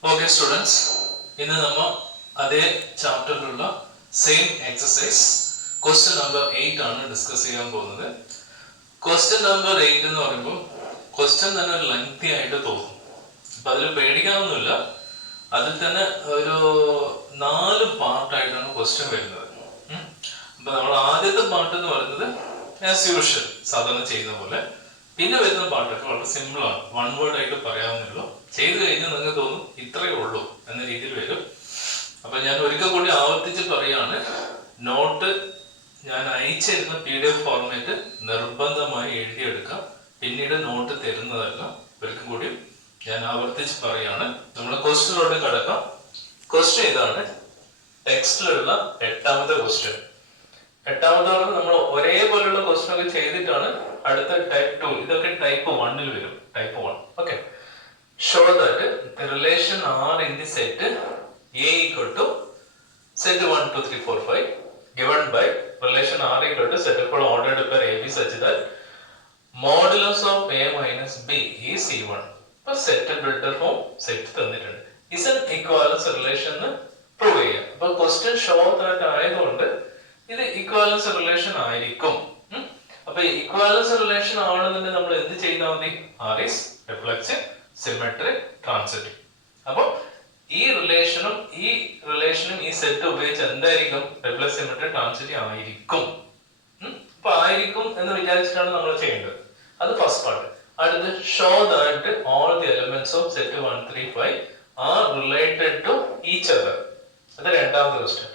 Okay, students, in the chapter same exercise, question number 8 ആണ് discuss ചെയ്യാൻ പോകുന്നത്. Question number 8 എന്ന് പറയുമ്പോൾ question തന്നെ lengthy ആയിട്ട് തോന്നും. അപ്പോൾ അതിൽ പേടിക്കാനൊന്നുമില്ല. അതിൽ തന്നെ ഒരു 4 പാർട്ട് ആയിട്ടാണ് question വരുന്നത്. അപ്പോൾ നമ്മൾ ആദ്യത്തെ പാർട്ട് എന്ന് പറയുന്നത് as usual സാധാരണ ചെയ്യുന്ന പോലെ. പിന്നെ വരുന്ന പാട്ടൊക്കെ വളരെ സിമ്പിൾ ആണ്. വൺ വേർഡ് ആയിട്ട് പറയാവുന്നുള്ളൂ. ചെയ്തു കഴിഞ്ഞാൽ നിങ്ങൾക്ക് തോന്നും ഇത്രയേ ഉള്ളൂ എന്ന രീതിയിൽ വരും. അപ്പൊ ഞാൻ ഒരിക്കൽ കൂടി ആവർത്തിച്ച് പറയാണ്, നോട്ട് ഞാൻ അയച്ചിരുന്ന PDF ഫോർമാറ്റ് നിർബന്ധമായി എഴുതിയെടുക്കാം. പിന്നീട് നോട്ട് തരുന്നതല്ല. ഒരിക്കൽ കൂടി ഞാൻ ആവർത്തിച്ച് പറയാണ്. നമ്മുടെ ക്വസ്റ്റ്യനിലോട്ട് കടക്കാം. ക്വസ്റ്റ്യൻ ഇതാണ്. ടെക്സ്റ്റിലുള്ള 8ാമത്തെ ക്വസ്റ്റ്യൻ. 8ാമതാണ്. നമ്മൾ ഒരേപോലെയുള്ള ക്വസ്റ്റ്യൻ ഒക്കെ ചെയ്തിട്ടാണ് അടുത്ത ടൈപ്പ് 2. ഇതൊക്കെ ടൈപ്പ് 1 വരും. Type 1. Okay. Show that the relation R in the set A equal to set 1, 2, 3, 4, 5 given by relation R equal to set equal ordered pair AB such that modulus of A minus B is E1. അപ്പോൾ set builder form set തന്നിട്ടുണ്ട്. Is an equivalence relation എന്ന് prove ചെയ്യാം. അപ്പോൾ question show that ആയതുകൊണ്ട് ഇത് equivalence relation ആയിരിക്കും. അപ്പൊ equivalence relation ആവണമെന്നുണ്ടെങ്കിൽ നമ്മൾ എന്ത് ചെയ്താൽ മതി? R is reflexive, symmetric, transitive. അപ്പൊ ഈ റിലേഷനും ഈ സെറ്റ് ഉപയോഗിച്ച് എന്തായിരിക്കും? റിഫ്ലക്സ്, സിമെട്രിക്, ട്രാൻസിറ്റീവ് ആയിരിക്കും. അപ്പൊ ആയിരിക്കും എന്ന് വിചാരിച്ചിട്ടാണ് നമ്മൾ ചെയ്യേണ്ടത്. അത് ഫസ്റ്റ് പാർട്ട്. അടുത്ത് show that all the elements of set 1, 3, 5 are related to each other. അത് രണ്ടാമത്തെ question.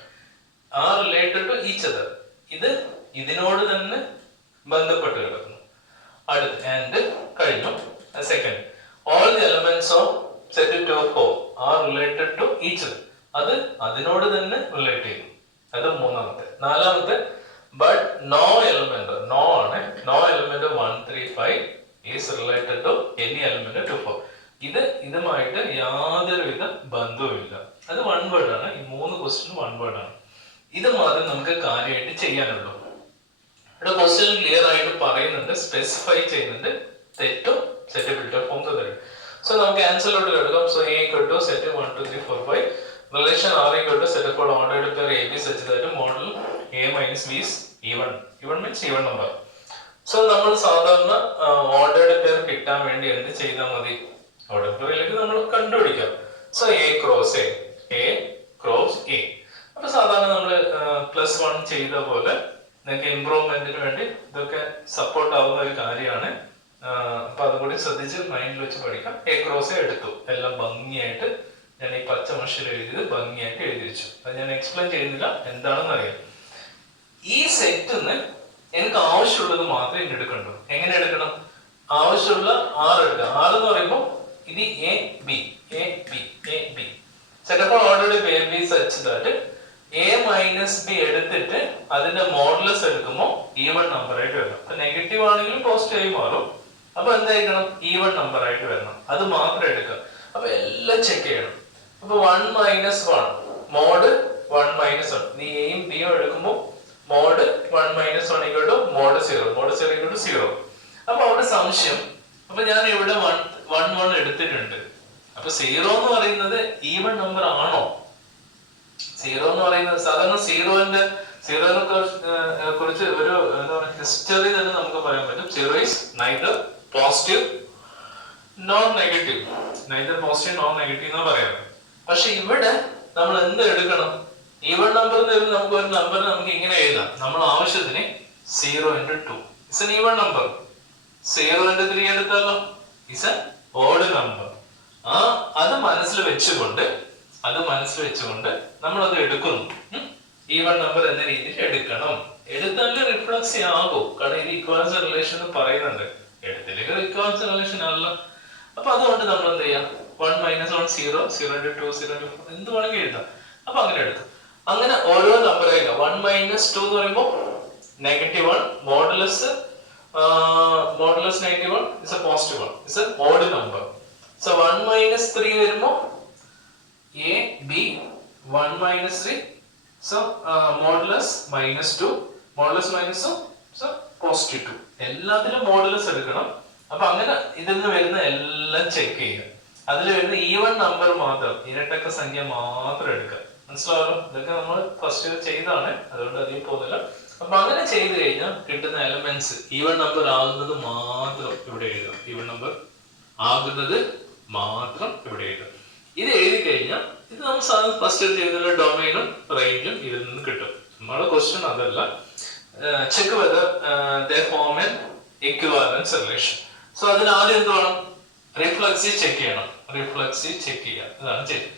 Are related to each other. ഇത് ഇതിനോട് തന്നെ ബന്ധപ്പെട്ട് കിടക്കുന്നു. അടുത്ത് ആൻഡ് കഴിഞ്ഞു. Second, all the elements of set 2, 4 are related to each other. അത് അതിനോട് തന്നെ റിലേറ്റ് ചെയ്യുന്നു. അത് മൂന്നാമത്തെ. നാലാമത്തെ, ബട്ട് നോ എലിമെന്റ്, നോ ആണ്, no element 1, 3, 5 is related to any element 2, 4. ഇത് ഇതുമായിട്ട് യാതൊരുവിധ ബന്ധവുമില്ല. അത് വൺ വേർഡ് ആണ്. ഈ 3 ക്വസ്റ്റ്യൻ വൺ വേർഡ് ആണ്. ഇത് മാത്രം നമുക്ക് കാര്യമായിട്ട് ചെയ്യാനുള്ളൂ. ഇവിടെ ക്വസ്റ്റ്യൻ ക്ലിയർ ആയിട്ട് പറയുന്നുണ്ട്, സ്പെസിഫൈ ചെയ്യുന്നുണ്ട് തെറ്റും സെറ്റ് ബിൽഡർ ഫോം തരും. സോ നമുക്ക് ആൻസറിലോട്ട് എടുക്കാം. So A equal to set 1, 2, 3, 4, 5 relation R equal to set equal ordered pair AB such that model A minus B is even. Even means even number. So നമ്മൾ സാധാരണ ordered pair കിട്ടാൻ വേണ്ടി എന്ത് ചെയ്താൽ മതി? ഓർഡേർഡ് പെയറിലേക്ക് നമ്മൾ കണ്ടുപിടിക്കാം. So A cross A cross A. അപ്പൊ സാധാരണ നമ്മൾ +1 ചെയ്ത പോലെ നിങ്ങൾക്ക് ഇംപ്രൂവ്മെന്റിന് വേണ്ടി ഇതൊക്കെ സപ്പോർട്ട് ആവുന്ന ഒരു കാര്യമാണ്. അപ്പൊ അതുകൂടി ശ്രദ്ധിച്ച് മൈൻഡിൽ വെച്ച് പഠിക്കാം. A cross A എടുത്തു. എല്ലാം ഭംഗിയായിട്ട് ഞാൻ ഈ പച്ച മഷിയിൽ എഴുതിയത് ഭംഗിയായിട്ട് എഴുതി വെച്ചു. അത് ഞാൻ എക്സ്പ്ലെയിൻ ചെയ്യുന്നില്ല, എന്താണെന്ന് അറിയാം. ഈ സെറ്റിന്ന് എനിക്ക് ആവശ്യമുള്ളത് മാത്രമേ ഇനി എടുക്കണ്ടു. എങ്ങനെ എടുക്കണം? ആവശ്യമുള്ള R എടുക്കുക. R എന്ന് പറയുമ്പോൾ ഇത് A B setup ordered pair B such that A minus B എടുത്തിട്ട് അതിന്റെ മോഡുലസ് എടുക്കുമ്പോൾ ഈവൺ നമ്പർ ആയിട്ട് വരണം. അപ്പൊ നെഗറ്റീവ് ആണെങ്കിലും പോസിറ്റീവ് ആയി മാറും. അപ്പൊ എന്തായിരിക്കണം? ഈവൺ നമ്പർ ആയിട്ട് വരണം. അത് മാത്രം എടുക്കുക. അപ്പൊ എല്ലാം ചെക്ക് ചെയ്യണം. അപ്പൊ 1 minus 1 മോഡ് 1 minus 1 നീ എയും ബിയും എടുക്കുമ്പോൾ mod 1 minus 1 equal to mod 0, mod 0 equal to 0. അപ്പൊ അവിടെ സംശയം. അപ്പൊ ഞാൻ ഇവിടെ 1 എടുത്തിട്ടുണ്ട്. അപ്പൊ 0 എന്ന് പറയുന്നത് ഈവൺ നമ്പർ ആണോ? 0 എന്ന് പറയുന്നത് സാധാരണ സീറോനെ കുറിച്ച് ഒരു എന്താ പറയുക ഹിസ്റ്ററി തന്നെ നമുക്ക് പറയാൻ പറ്റും. 0 is neither positive nor negative, neither positive nor negative എന്ന് പറയാം. പക്ഷെ ഇവിടെ നമ്മൾ എന്ത് എടുക്കണം? ഈവൺ നമ്പർ തരുമ്പോൾ നമുക്ക് ഒരു നമ്പർ നമുക്ക് ഇങ്ങനെ എഴുതാം. നമ്മൾ ആവശ്യത്തിന് 0 into 2 is an even number. 0 into 3 എടുത്താലോ is an odd number. അത് മനസ്സിൽ വെച്ചുകൊണ്ട് നമ്മൾ അത് എടുക്കുന്നു. ഈവൺ നമ്പർ എന്ന രീതിയിൽ എടുക്കണം. എടുത്താലേ റിഫ്ലക്സ് ആകും. കാരണം ഇത് ഇക്വാലൻസ് റിലേഷൻ പറയുന്നുണ്ട്. എടുത്തില്ലെങ്കിൽ ഇക്വാലൻസ് റിലേഷൻ ആണല്ലോ. അപ്പൊ അതുകൊണ്ട് നമ്മൾ എന്ത് ചെയ്യാം? 1 minus 1 0, 0 into 2 0 into 4 എന്ത് വേണമെങ്കിൽ എഴുതാം. അപ്പൊ അങ്ങനെ എടുക്കും. അങ്ങനെ ഓരോ നമ്പർ ആയിരിക്കാം. 1 minus 2 എന്ന് പറയുമ്പോൾ -1 modulus -1 is a positive one, is a odd number. So 1 minus 3 വരുമ്പോൾ A B 1 minus 3, so modulus -2, modulus -2, so +2. എല്ലാത്തിലും മോഡുലസ് എടുക്കണം. അപ്പൊ അങ്ങനെ ഇതിൽ നിന്ന് വരുന്ന എല്ലാം ചെക്ക് ചെയ്യുക. അതിൽ വരുന്ന ഈവൺ നമ്പർ മാത്രം, ഇരട്ടക്ക സംഖ്യ മാത്രം എടുക്കുക. മനസ്സിലാവല്ലോ? ഇതൊക്കെ നമ്മൾ ഫസ്റ്റ് ചെയ്താണ്, അതുകൊണ്ട് അധികം പോകുന്നില്ല. അപ്പൊ അങ്ങനെ ചെയ്ത് കഴിഞ്ഞാൽ കിട്ടുന്ന എലമെന്റ്സ് ഈവൺ നമ്പർ ആകുന്നത് മാത്രം ഇവിടെ എഴുതാം. ഈവൺ നമ്പർ ആകുന്നത് മാത്രം ഇവിടെ എഴുതാം. ഇത് എഴുതി കഴിഞ്ഞാൽ ഇത് നമ്മൾ സാധാരണ ഫസ്റ്റ് ചെയ്തുള്ള ഡൊമൈനും റേഞ്ചും ഇതിൽ നിന്ന് കിട്ടും. നമ്മുടെ ക്വസ്റ്റ്യൻ അതല്ല. Check whether they form N equivalence relation. So അതിന് ആദ്യം എന്ത് വേണം? റിഫ്ലക്സി ചെക്ക് ചെയ്യണം. റിഫ്ലക്സി ചെക്ക് ചെയ്യുക, ഇതാണ് ചെയ്യുക.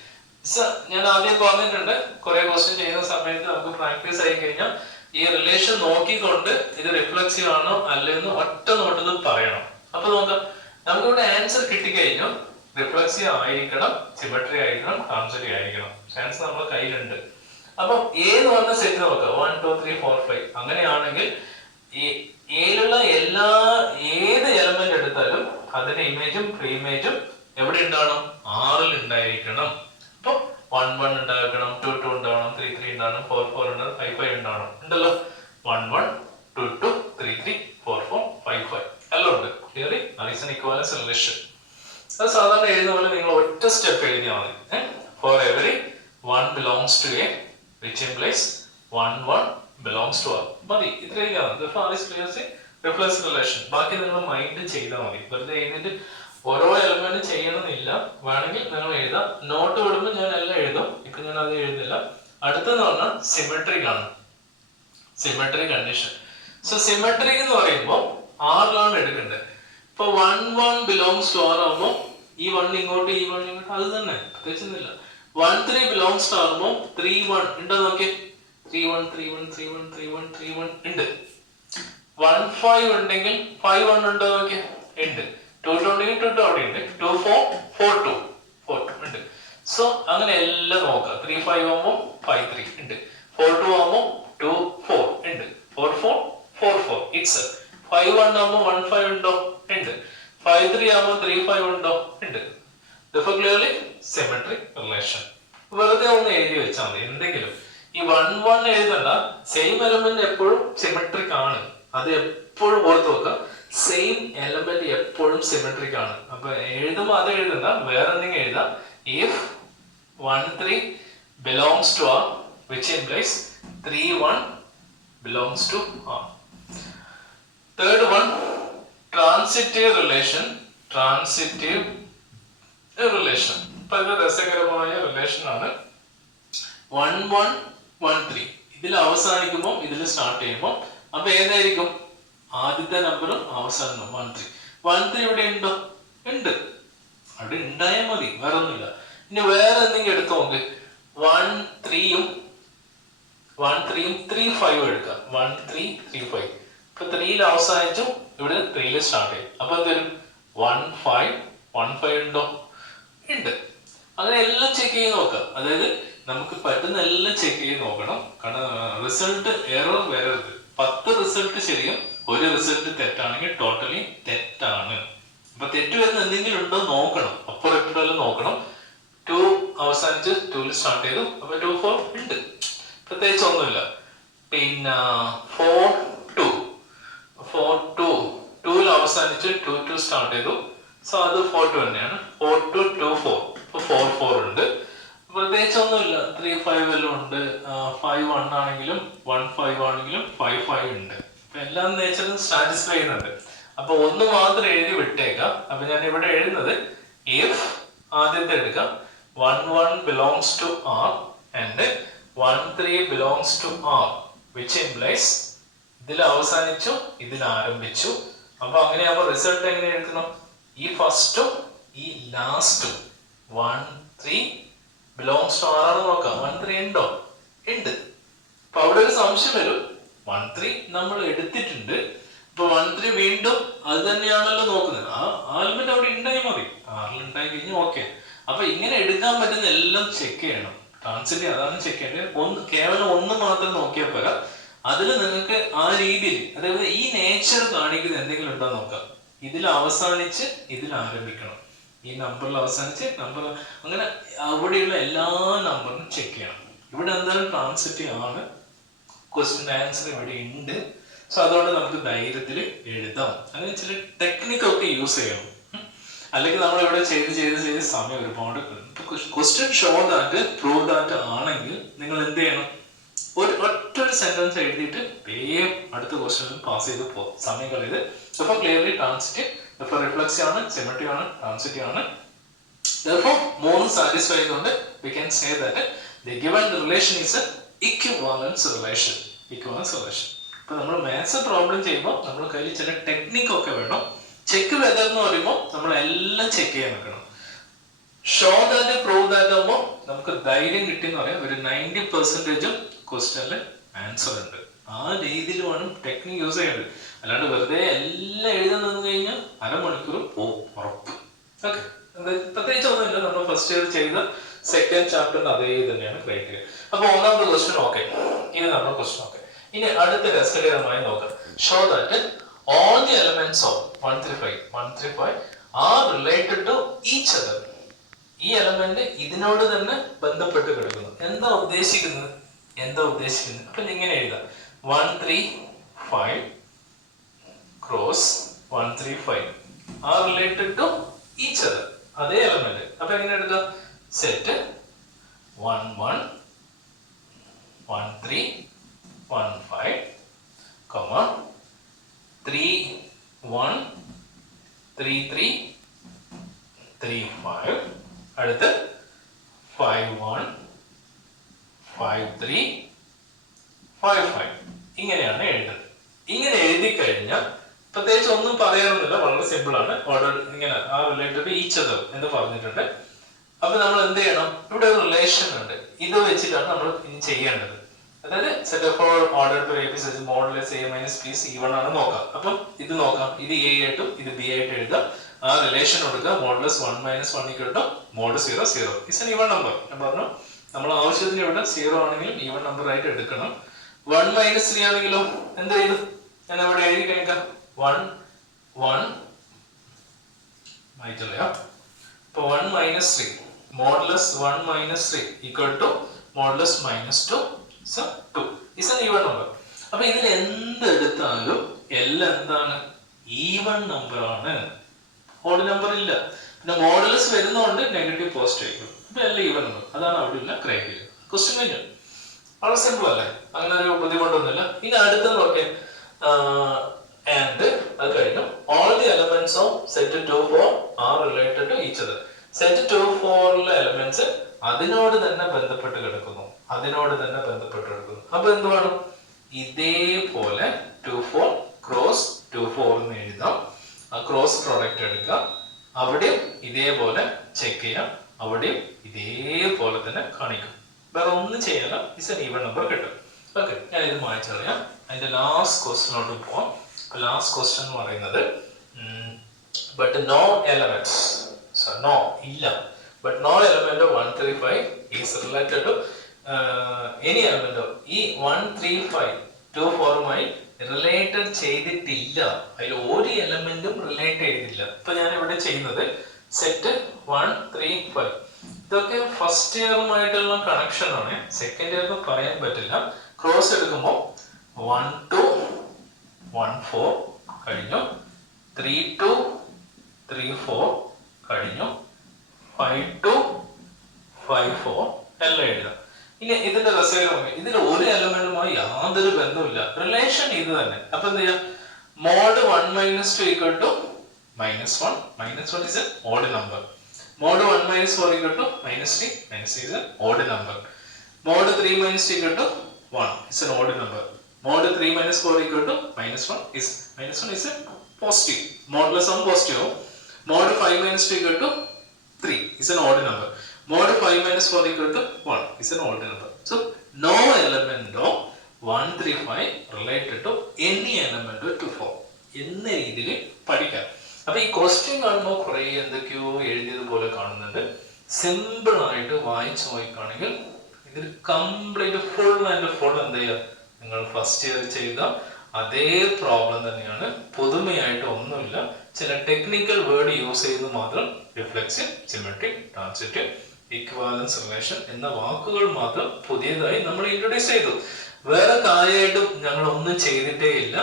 ഞാൻ ആദ്യം പറഞ്ഞിട്ടുണ്ട്, കുറെ ക്വസ്റ്റ്യൻ ചെയ്യുന്ന സമയത്ത് നമുക്ക് പ്രാക്ടീസ് ആയി കഴിഞ്ഞാൽ ഈ റിലേഷൻ നോക്കിക്കൊണ്ട് ഇത് റിഫ്ലക്സീവ് ആണോ അല്ലെന്ന് ഒറ്റ നോട്ടത്തിൽ പറയണം. അപ്പൊ നോക്കാം, നമുക്കിവിടെ ആൻസർ കിട്ടിക്കഴിഞ്ഞു. റിഫ്ലക്സീവ് ആയിരിക്കണം, സിമെട്രി ആയിരിക്കണം, ട്രാൻസിറ്റീവ് ആയിരിക്കണം. ചാൻസ് നമ്മുടെ കയ്യിലുണ്ട്. അപ്പൊ എ എന്ന് പറഞ്ഞ സെറ്റ് നോക്കാം, 1 2 3 4 5. അങ്ങനെയാണെങ്കിൽ ഈ എയിലുള്ള ഏത് എലമെന്റ് എടുത്താലും അതിന്റെ ഇമേജും പ്രീ ഇമേജും എവിടെ ഉണ്ടാവണം? ആറിൽ ഉണ്ടായിരിക്കണം. അപ്പൊ 1 1 ഉണ്ടാക്കണം, 2 2 ഉണ്ടാവണം, 3 3 ഉണ്ടാവണം, 4 4 ഉണ്ടാവണം, 5 5 ഉണ്ടാവണം. ഉണ്ടല്ലോ? 1 1 2 2 3 3 4 4 5 5 എല്ലാം ഉണ്ട്. Clearly an equivalence relation. അത് സാധാരണ എഴുതുന്ന പോലെ നിങ്ങൾ ഒറ്റ സ്റ്റെപ്പ് എഴുതിയാൽ മതി. For every 1 belongs to A, which implies 1 1 belongs to R. മതി, ഇത്രയൊക്കെയാണ് റിഫ്ലക്സ് റിലേഷൻ. ബാക്കി നിങ്ങൾ മൈൻഡ് ചെയ്താൽ മതി. വെറുതെ എഴുതിയിട്ട് ഓരോ എലമെന്റ് ചെയ്യണമെന്നില്ല. വേണമെങ്കിൽ നിങ്ങൾ എഴുതാം. നോട്ട് വിടുമ്പോൾ ഞാൻ എല്ലാം എഴുതും. ഇപ്പൊ ഞാൻ അത് എഴുതുന്നില്ല. അടുത്തെന്ന് പറഞ്ഞാൽ സിമെട്രിക് ആണ്. Symmetric condition. സോ സിമെട്രിക് എന്ന് പറയുമ്പോൾ ആറിലാണ് എടുക്കേണ്ടത്. ഇപ്പൊ 1 1 belongs to R ആകുമ്പോൾ ഈ 1 ഇങ്ങോട്ട്, ഈ 1 ഇങ്ങോട്ട്, അത് തന്നെ, പ്രത്യേകിച്ചൊന്നുമില്ല. 1 3 belongs to R ആകുമ്പോൾ 3 1 ഉണ്ടോ നോക്കിയേ. 3 1 3 1 3 1 3 1 3 1 ഉണ്ട്. 1 5 ഉണ്ടെങ്കിൽ 5 1 ഉണ്ടോ നോക്കിയേ. ഉണ്ട്. 2 2 ഉണ്ടെങ്കിൽ 2 2 അവിടെ ഉണ്ട്. 2 4 4 2 4 2 ഉണ്ട്. സോ അങ്ങനെ എല്ലാം നോക്കാം. 3 5 ആകുമ്പോൾ 5 3 ഉണ്ട്. 4 2 ആകുമ്പോൾ 2 4 ഉണ്ട്. 4 4 4 4 ഇറ്റ്സ് 5 1 ആകുമ്പോൾ 1 5 ഉണ്ടോ? ഉണ്ട്. 5 3 ആകുമ്പോൾ 3 5 ഉണ്ടോ? ഉണ്ട്. Therefore clearly symmetric relation. വെറുതെ ഒന്ന് എഴുതി വെച്ചാൽ മതി എന്തെങ്കിലും. ഈ 1 1 എഴുതണ്ട. സെയിം എലമെന്റ് എപ്പോഴും സിമെട്രിക് ആണ്. അത് എപ്പോഴും ഓർത്ത് വെക്കുക. സെയിം എലമെന്റ് എപ്പോഴും സിമെട്രിക് ആണ്. അപ്പൊ എഴുതുമ്പോൾ അത് എഴുതണ്ട, വേറെ എന്തെങ്കിലും എഴുതാം. If 1 3 belongs to R, which implies 3 1 belongs to R. Third one, transitive relation. Transitive relation. ഇപ്പൊ ഇത് രസകരമായ റിലേഷൻ ആണ്. 1 1 1 3 ഇതിൽ അവസാനിക്കുമ്പോൾ ഇതിൽ സ്റ്റാർട്ട് ചെയ്യുമ്പോൾ അപ്പൊ ഏതായിരിക്കും? ആദ്യത്തെ നമ്പറും അവസാനം 1 3. 1 3 ഇവിടെ ഉണ്ടോ? ഉണ്ട്. അവിടെ ഉണ്ടായാൽ മതി, വേറെ ഒന്നുമില്ല. ഇനി വേറെ എന്തെങ്കിലും എടുത്ത് നോക്ക്. 1 3 ഉം 3 5 എടുക്കാം. 1 3 3 5. ഇപ്പൊ 3യിൽ അവസാനിച്ചു, ഇവിടെ 3യിൽ സ്റ്റാർട്ട് ചെയ്യും. അപ്പൊ എന്തുവരും? 1 5 1 5 ഉണ്ടോ? ഉണ്ട്. അങ്ങനെ എല്ലാം ചെക്ക് ചെയ്ത് നോക്കാം. അതായത് നമുക്ക് പറ്റുന്ന എല്ലാം ചെക്ക് ചെയ്ത് നോക്കണം. കാരണം റിസൾട്ട് എറർ വരരുത്. 10 റിസൾട്ട് ശരിയും 1 റിസൾട്ട് തെറ്റാണെങ്കിൽ ടോട്ടലി തെറ്റാണ്. അപ്പൊ തെറ്റ് വരുന്ന എന്തെങ്കിലും ഉണ്ടോ നോക്കണം. അപ്പുറം എപ്പോഴും നോക്കണം. 2 അവസാനിച്ച് 2ൽ സ്റ്റാർട്ട് ചെയ്തു. അപ്പൊ 2 4 ഉണ്ട്, പ്രത്യേകിച്ച് ഒന്നുമില്ല. പിന്നെ 4 2 2ൽ അവസാനിച്ച് 2 2 സ്റ്റാർട്ട് ചെയ്തു. സോ അത് 4 2 തന്നെയാണ്. 4 2 2 4. ഇപ്പൊ 4 4 ഉണ്ട്, പ്രത്യേകിച്ച് ഒന്നുമില്ല. 3 5 എല്ലാം ഉണ്ട്. 5 1 ആണെങ്കിലും 1 5 ആണെങ്കിലും 5 5 ഉണ്ട്. അപ്പൊ എല്ലാം നേച്ചറും സാറ്റിസ്ഫൈ ചെയ്യുന്നുണ്ട്. അപ്പൊ ഒന്ന് മാത്രം എഴുതി വിട്ടേക്കാം. അപ്പൊ ഞാൻ ഇവിടെ എഴുതുന്നത് ഇഫ് ആദ്യത്തെ എടുക്കാം. 1 1 belongs to R and 1 3 belongs to R, which implies ഇതിൽ അവസാനിച്ചു, ഇതിൽ ആരംഭിച്ചു. അപ്പൊ അങ്ങനെയാകുമ്പോ റിസൾട്ട് എങ്ങനെ എടുക്കണം? ഈ ഫസ്റ്റും ഈ ലാസ്റ്റും 1 3 belongs to R ആണ് നോക്കാം. 1 3 ഉണ്ടോ? ഉണ്ട്. അപ്പൊ അവിടെ ഒരു സംശയം വരും. 1 3 നമ്മൾ എടുത്തിട്ടുണ്ട്. ഇപ്പൊ 1 3 വീണ്ടും അത് തന്നെയാണല്ലോ നോക്കുന്നത്. ആ എലിമെന്റ് അവിടെ ഉണ്ടായി മതി. ആറിൽ ഉണ്ടായി കഴിഞ്ഞാൽ ഓക്കെ. അപ്പൊ ഇങ്ങനെ എടുക്കാൻ പറ്റുന്ന എല്ലാം ചെക്ക് ചെയ്യണം. ട്രാൻസിറ്റ് അതാണ് ചെക്ക് ചെയ്യേണ്ടത്. കേവലം ഒന്ന് മാത്രം നോക്കിയാൽ പോരാ. അതിൽ നിങ്ങൾക്ക് ആ രീതിയിൽ, അതായത് ഈ നേച്ചർ കാണിക്കുന്ന എന്തെങ്കിലും ഉണ്ടോ നോക്കാം. ഇതിൽ അവസാനിച്ച് ഇതിൽ ആരംഭിക്കണം. ഈ നമ്പറിൽ അവസാനിച്ച് നമ്പർ, അങ്ങനെ അവിടെയുള്ള എല്ലാ നമ്പറിനും ചെക്ക് ചെയ്യണം. ഇവിടെ എന്തായാലും ട്രാൻസിറ്റീവ് ആണ്. ക്വസ്റ്റ്യൻ ആൻസർ ഇവിടെ ഉണ്ട്. സോ അതുകൊണ്ട് നമുക്ക് ധൈര്യത്തിൽ എഴുതാം. അങ്ങനെ ചില ടെക്നിക്കൊക്കെ യൂസ് ചെയ്യണം. അല്ലെങ്കിൽ നമ്മൾ ഇവിടെ ചെയ്ത് സമയം ഒരുപാട് question show that prove that ആണെങ്കിൽ നിങ്ങൾ എന്ത് ചെയ്യണം, ഒറ്റ സെന്റൻസ് എഴുതിയിട്ട് വേഗം അടുത്ത ക്വസ്റ്റ്യൻ പാസ് ചെയ്ത് പോകും, സമയം കളയത്. അപ്പോൾ ക്ലിയർലി ട്രാൻസിറ്റീവ്, ഇപ്പോൾ റിഫ്ലക്സീവ് ആണ്, സിമെട്രിക് ആണ്, ട്രാൻസിറ്റീവ് ആണ്. Therefore, മൂന്നും സാറ്റിസ്ഫൈ ചെയ്തുകൊണ്ട് we can say that the given relation is an equivalence relation. Equivalence relation. ഇപ്പോൾ നമ്മൾ മാത്സ് പ്രോബ്ലം ചെയ്യുമ്പോൾ നമ്മുടെ കയ്യിൽ ചില ടെക്നിക്ക് ഒക്കെ വേണം. ചെക്ക് വെദർ എന്ന് പറയുമ്പോൾ നമ്മൾ എല്ലാം ചെക്ക് ചെയ്യാൻ വെക്കണം. ഷോ ദാറ്റ് പ്രൂവ് ദാറ്റ് ആകുമ്പോൾ നമുക്ക് ധൈര്യം കിട്ടിയെന്ന് പറയാം, ഒരു 90% ക്വസ്റ്റ്യനിൽ ആൻസർ ഉണ്ട്. ആ രീതിയിൽ വേണം ടെക്നിക്ക് യൂസ് ചെയ്യേണ്ടത്. അല്ലാണ്ട് വെറുതെ എല്ലാം എഴുതാൻ നിന്ന് കഴിഞ്ഞാൽ അരമണിക്കൂർ പോകും ഉറപ്പ്. ഓക്കെ, പ്രത്യേകിച്ച് ഒന്നുമില്ല, നമ്മൾ ഫസ്റ്റ് ഇയർ ചെയ്ത സെക്കൻഡ് ചാപ്റ്ററിന് അതേ തന്നെയാണ് ക്രൈറ്റീരിയ. അപ്പൊ ഒന്നാമത്തെ ക്വസ്റ്റ്യൻ ഓക്കെ, ഇത് നമ്മുടെ ക്വസ്റ്റ്യൻ ഓക്കെ. ഇനി അടുത്ത രസകരമായി നോക്കാം. Show that all the elements of 135 are related to each other. ഈ എലമെന്റ് ഇതിനോട് തന്നെ ബന്ധപ്പെട്ട് കിടക്കുന്നു. എന്താ ഉദ്ദേശിക്കുന്നത്? അപ്പൊ ഇങ്ങനെ എഴുതാം, 135 cross 135 are related to each other. അതേ എലമെന്റ്. അപ്പൊ എങ്ങനെ എടുക്കാം? സെറ്റ് 1 1 1 3 1 5 3 1 3 3 3 5 അടുത്ത് 5 1 5 3 5 5. ഇങ്ങനെയാണ് എഴുതുന്നത്. ഇങ്ങനെ എഴുതി കഴിഞ്ഞാൽ പ്രത്യേകിച്ച് ഒന്നും പറയാനൊന്നുമില്ല, വളരെ സിമ്പിൾ ആണ്. ഓർഡർ ഇങ്ങനെ ആ റിലേറ്റഡ് ഈച്ച് അതർ എന്ന് പറഞ്ഞിട്ടുണ്ട്. അപ്പൊ നമ്മൾ എന്ത് ചെയ്യണം? ഇവിടെ ഒരു റിലേഷൻ ഉണ്ട്, ഇത് വെച്ചിട്ടാണ് നമ്മൾ ഇനി ചെയ്യേണ്ടത്. അതായത് set of all order to A B such modulus A minus B even ആണ് നോക്കാം. അപ്പം ഇത് നോക്കാം, ഇത് എ ആയിട്ടും ഇത് ബി ആയിട്ട് എഴുതാം. ആ റിലേഷൻ കൊടുക്കുക, modulus 1 - 1 = mod 0 0 is an even number. ഞാൻ പറഞ്ഞു നമ്മൾ ആവശ്യത്തിന് ഇവിടെ 0 ആണെങ്കിലും ഈവൺ നമ്പർ ആയിട്ട് എടുക്കണം. 1 - 3 ആണെങ്കിലോ എന്ത് ചെയ്തു? ഞാൻ ഇവിടെ എഴുതി കഴിക്കാം, 1 1 ആയിട്ടില്ല. ഇപ്പൊ 1 - 3 modulus 1 - 3 = modulus -2 so 2 is an even number. അപ്പൊ ഇതിൽ എന്തെടുത്താലും എല്ലാം എന്താണ്? ഈവൺ നമ്പർ ആണ്, ഓഡ് നമ്പർ ഇല്ല. പിന്നെ മോഡുലസ് വരുന്നതുകൊണ്ട് നെഗറ്റീവ് പോസിറ്റീവ് ആയിരിക്കും. അപ്പൊ എല്ലാം ഈവൺ നമ്പർ. അതാണ് അവിടെ ഉള്ള ക്രൈറ്റീരിയ. ക്വസ്റ്റ്യൻ കഴിഞ്ഞു. വളരെ സിമ്പിൾ അല്ലേ? അങ്ങനെ ഒരു ബുദ്ധിമുട്ടൊന്നുമില്ല. ഇനി അടുത്തത് നോക്കേ, ആൻഡ് അത് കഴിഞ്ഞു. All the elements of set 2 4 are related to each other. Set 2 4 elements അതിനോട് തന്നെ ബന്ധപ്പെട്ട് കിടക്കുന്നു. അപ്പൊ എന്ത് വേണം? ഇതേപോലെ 2 4 ക്രോസ് 2 4 എന്ന് എഴുതാം. ആ ക്രോസ് പ്രോഡക്റ്റ് എടുക്കാം, അവിടെയും ഇതേപോലെ ചെക്ക് ചെയ്യാം, അവിടെയും ഇതേപോലെ തന്നെ കാണിക്കും. വേറെ ഒന്നും ചെയ്യാല്ല, ഇസ് എൻ ഈവൻ നമ്പർ കിട്ടും. ഓക്കെ, ഞാൻ ഇത് മായ്ച്ചറിയാം. അതിന്റെ ലാസ്റ്റ് ക്വസ്റ്റ്യനോട്ട് പോവാം. ലാസ്റ്റ് ക്വസ്റ്റ്യൻ എന്ന് പറയുന്നത് ബട്ട് നോ എലമെന്റ്സ്, നോ ഇല്ല, but no element of 135 is related to any element of ഈ 135 2 4 റിലേറ്റഡ് ചെയ്തിട്ടില്ല. അതിൽ ഒരു എലമെന്റും റിലേറ്റ് ചെയ്തില്ല. ഇപ്പൊ ഞാൻ ഇവിടെ ചെയ്യുന്നത് സെറ്റ് 1 3 5 ഇതൊക്കെ ഫസ്റ്റ് ഇയറുമായിട്ടുള്ള കണക്ഷൻ ആണ്. സെക്കൻഡ് ഇയറിന് പറയാൻ പറ്റില്ല. ക്രോസ് എടുക്കുമ്പോൾ 1 2 1 4 കഴിഞ്ഞു, 3 2 3 4 കഴിഞ്ഞു, 5 2 5 4 എല്ലാം എഴുതാം. ഇനി ഇതിന്റെ രസകരമായി ഇതിൽ ഒരു എലമെന്റുമായി യാതൊരു ബന്ധവുമില്ല, റിലേഷൻ ഇത് തന്നെ. അപ്പൊ എന്ത് ചെയ്യാം? Mode 1 - 2 = -1 -1 is an odd number. Mod 1 - 4 = -3 -3 is an odd number. Mod 3 - 2 = 1 is an odd number. Mod 3 - 4 = -1 is a positive. Modulus ആണ് positive. Mod 5 - 2 = 3 is an odd number. Mod 5 - 4 = 1 is an odd number. So no element of 135 related to any element of 24 എന്ന രീതിയിൽ പഠിക്കാം. അപ്പൊ ഈ question കാണുമ്പോൾ കുറെ എന്തൊക്കെയോ എഴുതിയതുപോലെ കാണുന്നുണ്ട്. സിമ്പിൾ ആയിട്ട് വായിച്ചു നോക്കുകയാണെങ്കിൽ ഇതിൽ കംപ്ലീറ്റ് ഫുൾ എന്ത് ചെയ്യുക? നിങ്ങൾ ഫസ്റ്റ് ഇയർ ചെയ്ത അതേ പ്രോബ്ലം തന്നെയാണ്. പുതുമയായിട്ട് ഒന്നുമില്ല. ചില ടെക്നിക്കൽ വേർഡ് യൂസ് ചെയ്ത് മാത്രം reflexive, symmetric, transitive, equivalence relation എന്ന വാക്കുകൾ മാത്രം പുതിയതായി നമ്മൾ ഇൻട്രൊഡ്യൂസ് ചെയ്തു. വേറെ കാര്യമായിട്ടും ഞങ്ങൾ ഒന്നും ചെയ്തിട്ടേ ഇല്ല.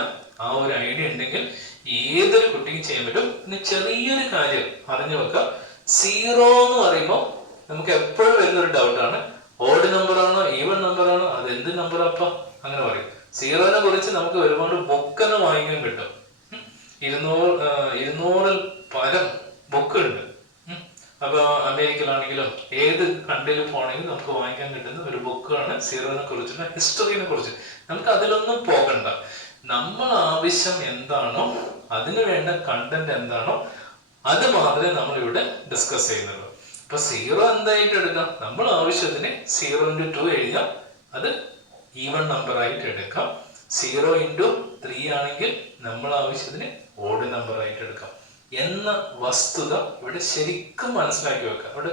ആ ഒരു ഐഡിയ ഉണ്ടെങ്കിൽ ഏതൊരു കുട്ടിക്കും ചെയ്യാൻ പറ്റും. പിന്നെ ചെറിയൊരു കാര്യം അറിഞ്ഞു വെക്കാം, സീറോ എന്ന് പറയുമ്പോൾ നമുക്ക് എപ്പോഴും വരുന്നൊരു ഡൗട്ടാണ്, ഓഡ് നമ്പർ ആണോ ഈവൻ നമ്പർ ആണോ, അത് എന്ത് നമ്പർ അപ്പ അങ്ങനെ പറയും. സീറോനെ കുറിച്ച് നമുക്ക് ഒരുപാട് ബുക്കെന്ന് വാങ്ങിക്കാൻ കിട്ടും. 200 പരം ബുക്ക് ഉണ്ട്. അപ്പൊ അമേരിക്കയിലാണെങ്കിലും ഏത് കൺട്രിയിൽ പോകണമെങ്കിലും നമുക്ക് വാങ്ങിക്കാൻ കിട്ടുന്ന ഒരു ബുക്കാണ് സീറോനെ കുറിച്ചുള്ള ഹിസ്റ്ററിനെ കുറിച്ച്. നമുക്ക് അതിലൊന്നും പോകണ്ട. നമ്മൾ ആവശ്യം എന്താണോ, അതിന് വേണ്ട കണ്ടന്റ് എന്താണോ, അത് മാത്രമേ നമ്മൾ ഇവിടെ ഡിസ്കസ് ചെയ്യുന്നുള്ളൂ. അപ്പൊ സീറോ എന്തായിട്ട് എടുക്കാം, നമ്മൾ ആവശ്യത്തിന് 0 × 2 എഴുതാം, അത് ഈവൺ നമ്പർ ആയിട്ട് എടുക്കാം. 0 × 3 ആണെങ്കിൽ നമ്മൾ ആവശ്യത്തിന് ഓഡ് നമ്പർ ആയിട്ട് എടുക്കാം എന്ന വസ്തുത ഇവിടെ ശരിക്കും മനസ്സിലാക്കി വെക്കാം. ഇവിടെ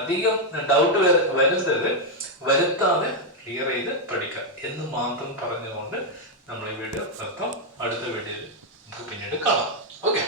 അധികം ഡൗട്ട് വരുത്താതെ ക്ലിയർ ചെയ്ത് പഠിക്കാം എന്ന് മാത്രം പറഞ്ഞുകൊണ്ട് നമ്മൾ ഈ വീഡിയോ നിർത്താം. അടുത്ത വീഡിയോയിൽ നമുക്ക് പിന്നീട് കാണാം. ഓക്കെ.